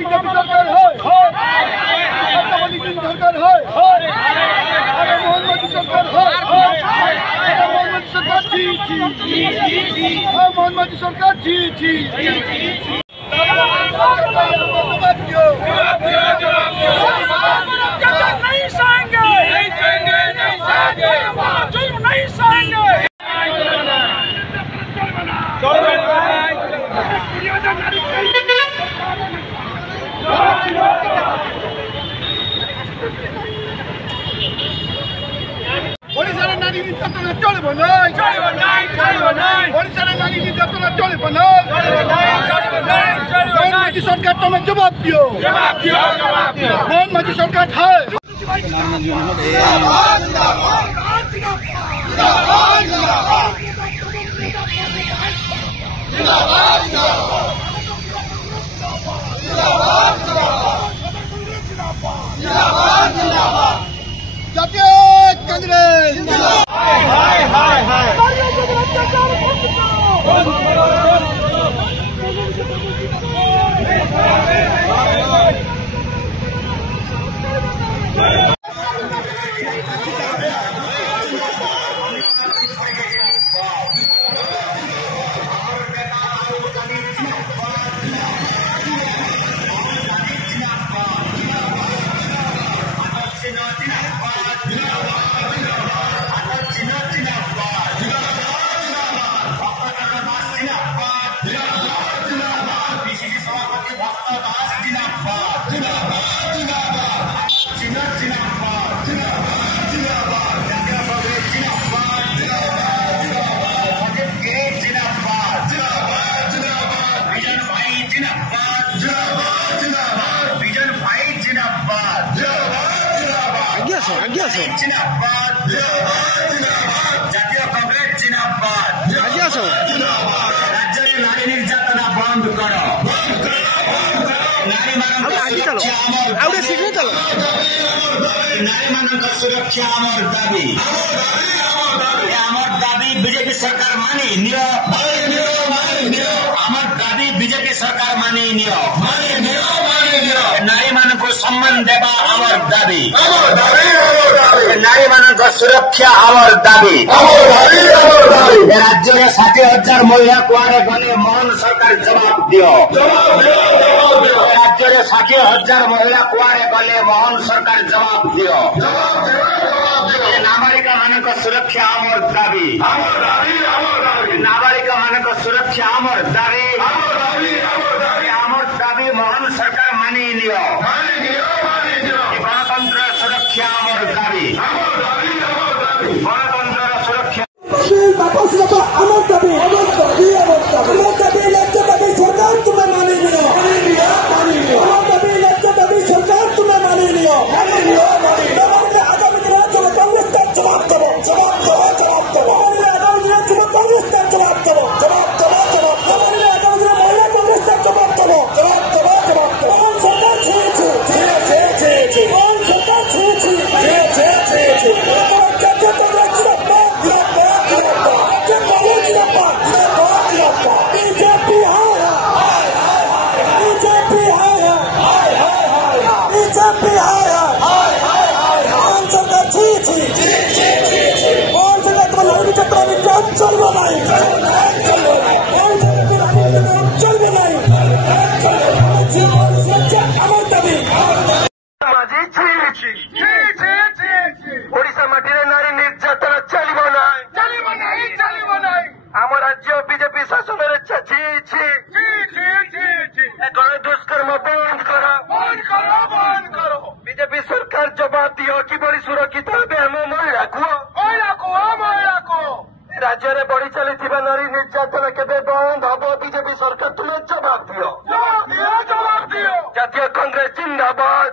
BJP सरकार सरकार मोहन मोदी सरकार मोहन सरकार मोहन मोदी सरकार ओडिशार नारी निर्यातना चलिब नाई ओडिशार नारी निर्यातना चलिब नाई मोहन माझी सरकार तुम जवाब दियो मोहन माझी सरकार है जातीय कांग्रेस জাতীয় কংগ্রেস জিন্দাবাদ রাজ্যের নারী নির্যাতনা বন্ধ কর নারী ମାନଙ୍କ ସୁରକ୍ଷା ଆମର ଦାବି ଆମର ଦାବି ବିଜେପି ସରକାର ମାନି ନିଅ ଆମର ଦାବି ବିଜେପି ସରକାର ମାନି ନିଅ ନାରୀ ମାନଙ୍କୁ ସମ୍ମାନ ଦେବା ଆମର ଦାବି ନାରୀ ମାନଙ୍କ ସୁରକ୍ଷା ଆମର ଦାବି ରାଜ୍ୟରେ 60,000 ମହିଳା କୁଆଡେ ଗଲେ ମୋହନ ସରକାର ଜବାବ ଦିଅ ରାଜ୍ୟରେ 60,000 ମହିଳା କୁଆଡେ ଗଲେ ମୋହନ ସରକାର ଜବାବ ଦିଅ ନାବାଳିକ ମାନଙ୍କ ସୁରକ୍ଷା ଆମର ଦାବି ନାବାଳିକ ମାନଙ୍କ ସୁରକ୍ଷା ଆମର ଦାବି ଆମର ଦାବି ମୋହନ ସରକାର ମାନି ନିଅ ଗଣତନ୍ତ୍ର ସୁରକ୍ଷା ଆମର ଦାବି ଗଣତନ୍ତ୍ର ସୁରକ୍ଷା वापस लो अमर दाबी लज्जा दाबी सरकार तुम्हें मानी लियो अमर दाबी लज्जा दाबी सरकार तुम्हें मानी लियो आगामी निर्वाचन कांग्रेस का जवाब दो आगामी निर्वाचन कांग्रेस का जवाब दो आगामी महिला कांग्रेस का जवाब दो सरकार ओडिशा माटीरे नारी निर्यातना चलिब नाई आम राज्य बीजेपी शासन गण दुष्कर्म बंद करो बीजेपी सरकार जवाब दियो कि सुरक्षित हे आम महिला को राज्य में बढ़ी चली नारी निर्यातना केबे बंद हम बीजेपी सरकार तुम्हें जवाब दियो जातीय कांग्रेस जिंदाबाद